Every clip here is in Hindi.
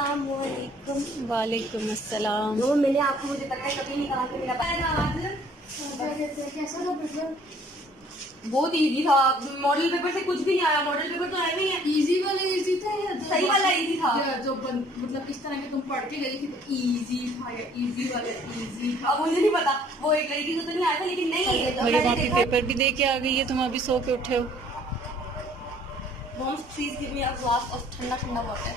अस्सलाम वालेकुम। वालेकुम अस्सलाम। वो मैंने आपको मुझे पता है कभी नहीं कहा कि मेरा कैसा था पेपर? बहुत इजी था। मॉडल पेपर से कुछ भी नहीं आया। मॉडल पेपर तो आया नहीं है। इजी वाला इजी था या सही वाला इजी था? जो मतलब किस तरह के तुम पढ़ के गई थी तो इजी था या इजी वाला इजी था? अब मुझे नहीं पता। वो एक लड़की को तो नहीं आया था, लेकिन नहीं मेरी भाभी पेपर भी दे के आ गई है, तुम अभी सो के उठे हो। Please give me a glass of ठंडा ठंडा water.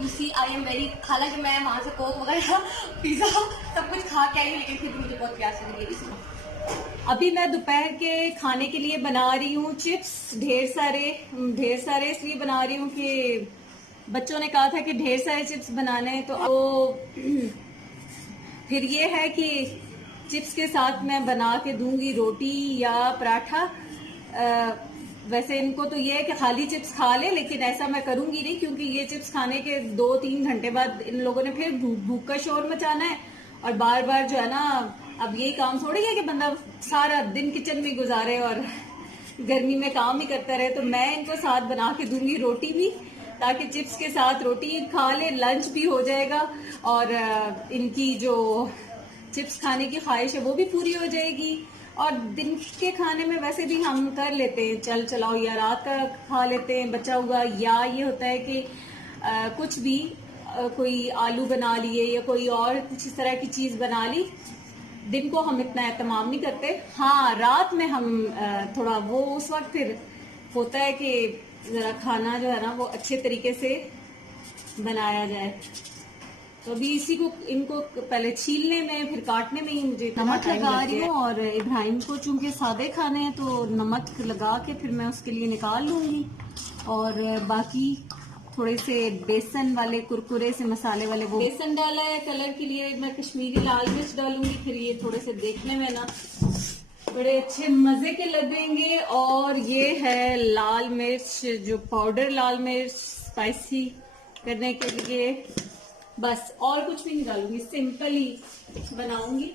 You see I am very, हालांकि मैं वहाँ से कोक वगैरह पिज्जा सब कुछ खा के आई हूँ, लेकिन फिर भी मुझे बहुत प्यास लग रही है। अभी मैं दोपहर के खाने के लिए बना रही हूँ चिप्स, ढेर सारे इसलिए बना रही हूँ कि बच्चों ने कहा था कि ढेर सारे चिप्स बनाने हैं, तो फिर ये है कि चिप्स के साथ मैं बना के दूंगी रोटी या पराठा। वैसे इनको तो ये है कि खाली चिप्स खा ले, लेकिन ऐसा मैं करूंगी नहीं, क्योंकि ये चिप्स खाने के 2-3 घंटे बाद इन लोगों ने फिर भूख का शोर मचाना है, और बार बार जो है ना, अब यही काम थोड़ी है कि बंदा सारा दिन किचन में गुजारे और गर्मी में काम ही करता रहे। तो मैं इनको साथ बना के दूंगी रोटी भी, ताकि चिप्स के साथ रोटी खा ले, लंच भी हो जाएगा और इनकी जो चिप्स खाने की ख्वाहिश है वो भी पूरी हो जाएगी। और दिन के खाने में वैसे भी हम कर लेते हैं चल चलाओ, या रात का खा लेते हैं बचा हुआ, या ये होता है कि कुछ भी कोई आलू बना लिए या कोई और कुछ इस तरह की चीज बना ली। दिन को हम इतना एहतमाम नहीं करते। हाँ, रात में हम थोड़ा वो उस वक्त फिर होता है कि जरा खाना जो है ना वो अच्छे तरीके से बनाया जाए। तो अभी इसी को, इनको पहले छीलने में फिर काटने में ही मुझे नमक लगा रही हूँ, और इब्राहिम को चूंकि सादे खाने हैं तो नमक लगा के फिर मैं उसके लिए निकाल लूंगी। और बाकी थोड़े से बेसन वाले कुरकुरे से मसाले वाले वो बेसन डाला है कलर के लिए। मैं कश्मीरी लाल मिर्च डालूंगी, फिर ये थोड़े से देखने में ना बड़े अच्छे मजे के लगेंगे। और ये है लाल मिर्च, जो पाउडर लाल मिर्च स्पाइसी करने के लिए, बस और कुछ भी नहीं डालूंगी, सिंपल ही बनाऊंगी।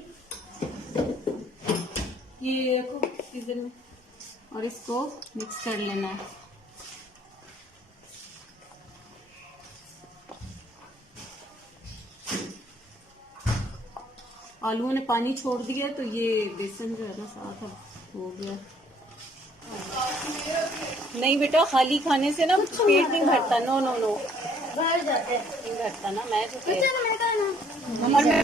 ये देखो किचन में, और इसको मिक्स कर लेना है। आलूओं ने पानी छोड़ दिया तो ये बेसन जो है ना साथ अब हो गया। नहीं बेटा, खाली खाने से ना पेट नहीं भरता। नो नो नो, भर जाते हैं। नहीं भरता ना। मैं तो मैंने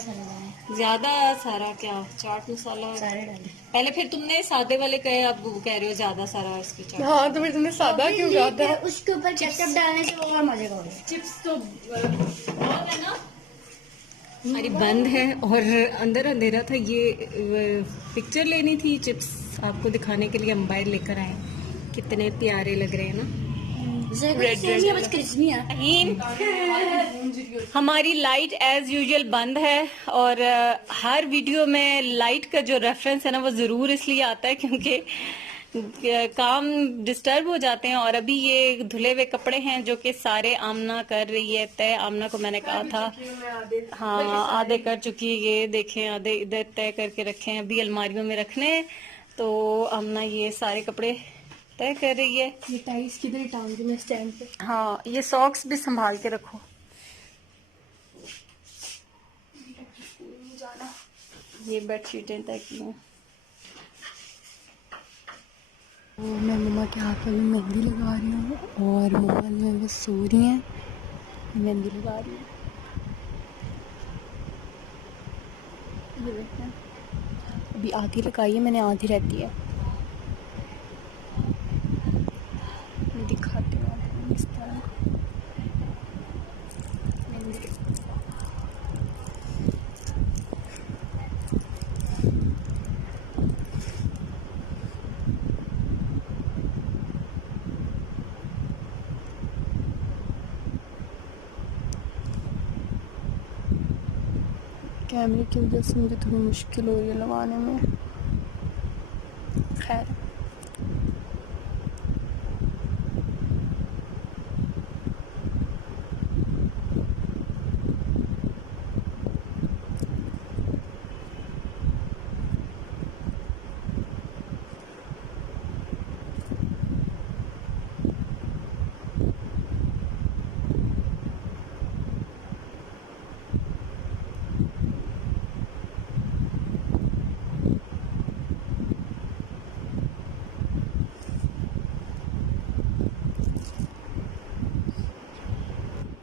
ज्यादा सारा क्या चाट मसाला सारे डाले। पहले, फिर तुमने सादे वाले कहे, अब वो कह रहे हो ज्यादा सारा इसकी चाट। हाँ तो फिर तुमने सादा क्यों कहा था? उसके ऊपर केचप डालने से और मजे का होगा। चिप्स तो बहुत है ना। हमारी बंद है और अंदर अंधेरा था। ये पिक्चर लेनी थी, चिप्स आपको दिखाने के लिए हम बाहर लेकर आए। कितने प्यारे लग रहे हैं ना, रेड रेड। हमारी लाइट एज यूजुअल बंद है, और हर वीडियो में लाइट का जो रेफरेंस है ना वो जरूर इसलिए आता है क्योंकि काम डिस्टर्ब हो जाते हैं। और अभी ये धुले हुए कपड़े हैं जो कि सारे आमना कर रही है तय। आमना को मैंने कहा था, हाँ आधे कर चुकी है। ये देखें, आधे इधर तय करके रखे हैं, अभी अलमारियों में रखने हैं। तो आमना ये सारे कपड़े तय कर रही है। ये टाइल्स किधर टांग दी मैं स्टैंड पे। हाँ, ये सॉक्स भी संभाल के रखो। ये बेडशीटें तय की हैं। मैं मम्मा के हाथ में मेहंदी लगा रही हूँ, और मम्मा जो है सो रही हैं, मेहंदी लगा रही हूँ। ये देखना, अभी आधी लगाई है मैंने, आधी रहती है। मैं दिखाती हूँ आपको इस तरह मेहंदी। कैमरे की वजह से मुझे थोड़ी मुश्किल हो रही है लगाने में। खैर,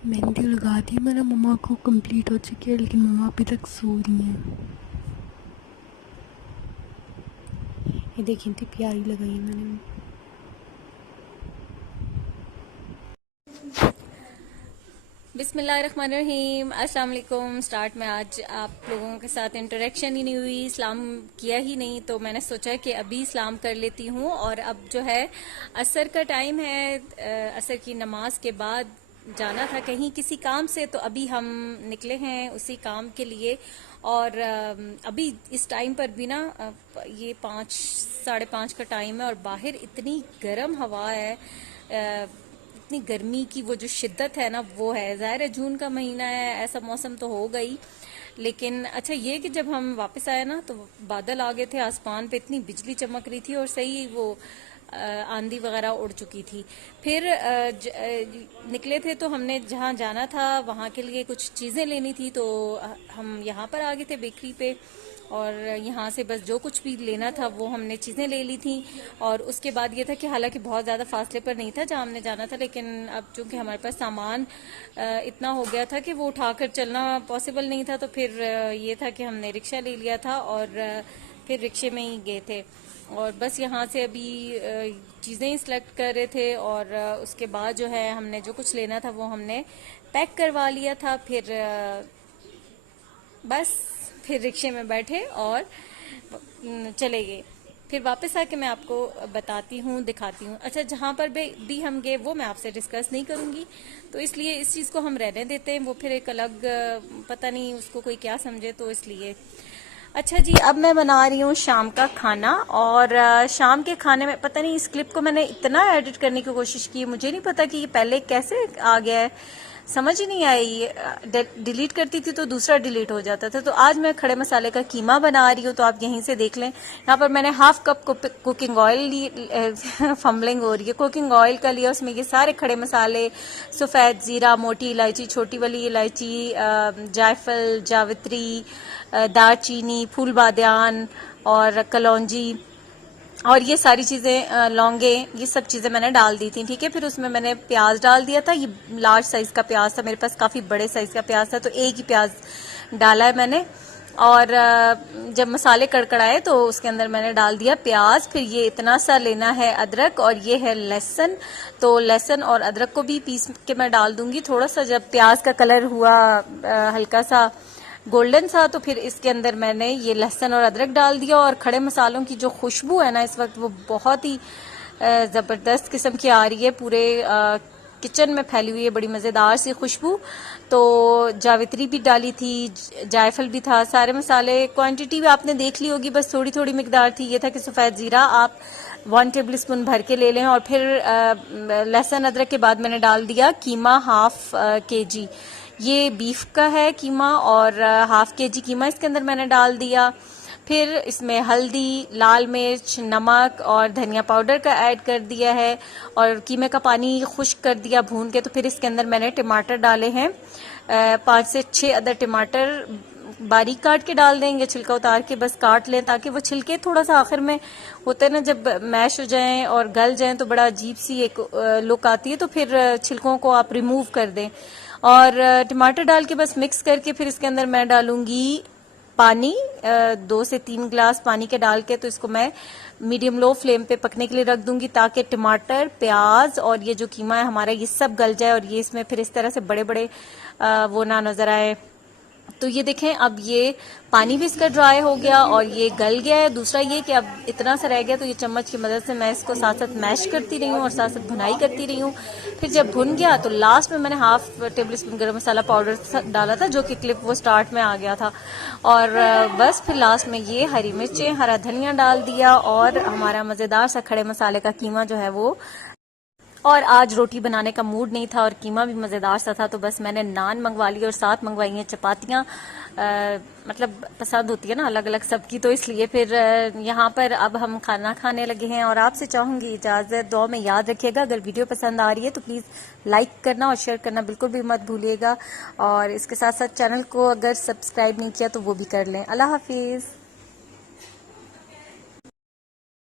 मेहंदी लगा दी मैंने, मम्मा को कंप्लीट हो चुकी है, लेकिन मम्मा अभी तक सो रही हैं। ये देखिए इतनी प्यारी लगाई है मैंने। बिस्मिल्लाहिर्रहमानिर्रहीम, अस्सलाम वालेकुम। स्टार्ट में आज आप लोगों के साथ इंटरेक्शन ही नहीं हुई, सलाम किया ही नहीं, तो मैंने सोचा कि अभी सलाम कर लेती हूँ। और अब जो है असर का टाइम है, असर की नमाज के बाद जाना था कहीं किसी काम से, तो अभी हम निकले हैं उसी काम के लिए। और अभी इस टाइम पर भी ना ये 5 साढ़े 5 का टाइम है और बाहर इतनी गर्म हवा है, इतनी गर्मी की वो जो शिद्दत है ना वो है। ज़ाहिर है जून का महीना है, ऐसा मौसम तो होगा ही, लेकिन अच्छा ये कि जब हम वापस आए ना तो बादल आ गए थे आसमान पे, इतनी बिजली चमक रही थी और सही वो आंधी वगैरह उड़ चुकी थी। फिर निकले थे तो हमने जहाँ जाना था वहाँ के लिए कुछ चीज़ें लेनी थी, तो हम यहाँ पर आ गए थे बेकरी पे, और यहाँ से बस जो कुछ भी लेना था वो हमने चीज़ें ले ली थी। और उसके बाद ये था कि हालांकि बहुत ज़्यादा फासले पर नहीं था जहाँ हमने जाना था, लेकिन अब चूंकि हमारे पास सामान इतना हो गया था कि वो उठाकर चलना पॉसिबल नहीं था, तो फिर ये था कि हमने रिक्शा ले लिया था और फिर रिक्शे में ही गए थे। और बस यहाँ से अभी चीज़ें ही सिलेक्ट कर रहे थे, और उसके बाद जो है हमने जो कुछ लेना था वो हमने पैक करवा लिया था। फिर बस फिर रिक्शे में बैठे और चले गए। फिर वापस आके मैं आपको बताती हूँ, दिखाती हूँ। अच्छा, जहाँ पर भी हम गए वो मैं आपसे डिस्कस नहीं करूँगी, तो इसलिए इस चीज़ को हम रहने देते हैं, वो फिर एक अलग पता नहीं उसको कोई क्या समझे, तो इसलिए। अच्छा जी, अब मैं बना रही हूँ शाम का खाना, और शाम के खाने में पता नहीं इस क्लिप को मैंने इतना एडिट करने की कोशिश की, मुझे नहीं पता कि ये पहले कैसे आ गया है, समझ ही नहीं आई। डिलीट करती थी तो दूसरा डिलीट हो जाता था। तो आज मैं खड़े मसाले का कीमा बना रही हूँ, तो आप यहीं से देख लें। यहाँ पर मैंने हाफ कप कुकिंग ऑयल ली, फम्बलिंग हो रही है, कुकिंग ऑयल का लिया, उसमें ये सारे खड़े मसाले, सफ़ेद ज़ीरा, मोटी इलायची, छोटी वाली इलायची, जायफल, जावित्री, दालचीनी, फूल बादियान और कलौंजी, और ये सारी चीज़ें, लौंगे, ये सब चीज़ें मैंने डाल दी थी। ठीक है, फिर उसमें मैंने प्याज डाल दिया था, ये लार्ज साइज़ का प्याज था मेरे पास, काफ़ी बड़े साइज़ का प्याज था, तो एक ही प्याज डाला है मैंने। और जब मसाले कड़कड़ाए तो उसके अंदर मैंने डाल दिया प्याज। फिर ये इतना सा लेना है अदरक, और ये है लहसुन, तो लहसुन और अदरक को भी पीस के मैं डाल दूंगी। थोड़ा सा जब प्याज का कलर हुआ हल्का सा गोल्डन सा, तो फिर इसके अंदर मैंने ये लहसुन और अदरक डाल दिया। और खड़े मसालों की जो खुशबू है ना इस वक्त, वो बहुत ही ज़बरदस्त किस्म की आ रही है, पूरे किचन में फैली हुई है, बड़ी मज़ेदार सी खुशबू। तो जावित्री भी डाली थी, जायफल भी था, सारे मसाले, क्वांटिटी भी आपने देख ली होगी, बस थोड़ी थोड़ी मिकदार थी। ये था कि सफ़ेद ज़ीरा आप 1 टेबल स्पून भर के ले लें। और फिर लहसुन अदरक के बाद मैंने डाल दिया कीमा, हाफ केजी, ये बीफ का है कीमा, और हाफ केजी कीमा इसके अंदर मैंने डाल दिया। फिर इसमें हल्दी, लाल मिर्च, नमक और धनिया पाउडर का ऐड कर दिया है, और कीमे का पानी खुश्क कर दिया भून के। तो फिर इसके अंदर मैंने टमाटर डाले हैं, 5 से 6 अदर टमाटर बारीक काट के डाल देंगे, छिलका उतार के बस काट लें, ताकि वो छिलके थोड़ा सा आखिर में होते हैं ना, जब मैश हो जाएं और गल जाएं तो बड़ा अजीब सी एक लुक आती है, तो फिर छिलकों को आप रिमूव कर दें। और टमाटर डाल के बस मिक्स करके फिर इसके अंदर मैं डालूंगी पानी, 2 से 3 गिलास पानी के डाल के, तो इसको मैं मीडियम लो फ्लेम पे पकने के लिए रख दूंगी, ताकि टमाटर, प्याज और ये जो कीमा है हमारा ये सब गल जाए, और ये इसमें फिर इस तरह से बड़े बड़े वो ना नजर आए। तो ये देखें, अब ये पानी भी इसका ड्राई हो गया और ये गल गया है। दूसरा ये कि अब इतना सा रह गया, तो ये चम्मच की मदद से मैं इसको साथ साथ मैश करती रही हूँ और साथ साथ भुनाई करती रही हूँ। फिर जब भुन गया तो लास्ट में मैंने हाफ टेबल स्पून गरम मसाला पाउडर डाला था, जो कि क्लिप वो स्टार्ट में आ गया था। और बस फिर लास्ट में ये हरी मिर्चें, हरा धनिया डाल दिया, और हमारा मज़ेदार सा खड़े मसाले का कीमा जो है वो। और आज रोटी बनाने का मूड नहीं था और कीमा भी मज़ेदार सा था, तो बस मैंने नान मंगवा ली और साथ मंगवाई हैं चपातियाँ। मतलब पसंद होती है ना अलग अलग सबकी, तो इसलिए फिर यहाँ पर अब हम खाना खाने लगे हैं। और आपसे चाहूँगी इजाज़त, दुआ में याद रखिएगा। अगर वीडियो पसंद आ रही है तो प्लीज़ लाइक करना और शेयर करना बिल्कुल भी मत भूलिएगा, और इसके साथ साथ चैनल को अगर सब्सक्राइब नहीं किया तो वो भी कर लें। अल्लाह हाफिज़।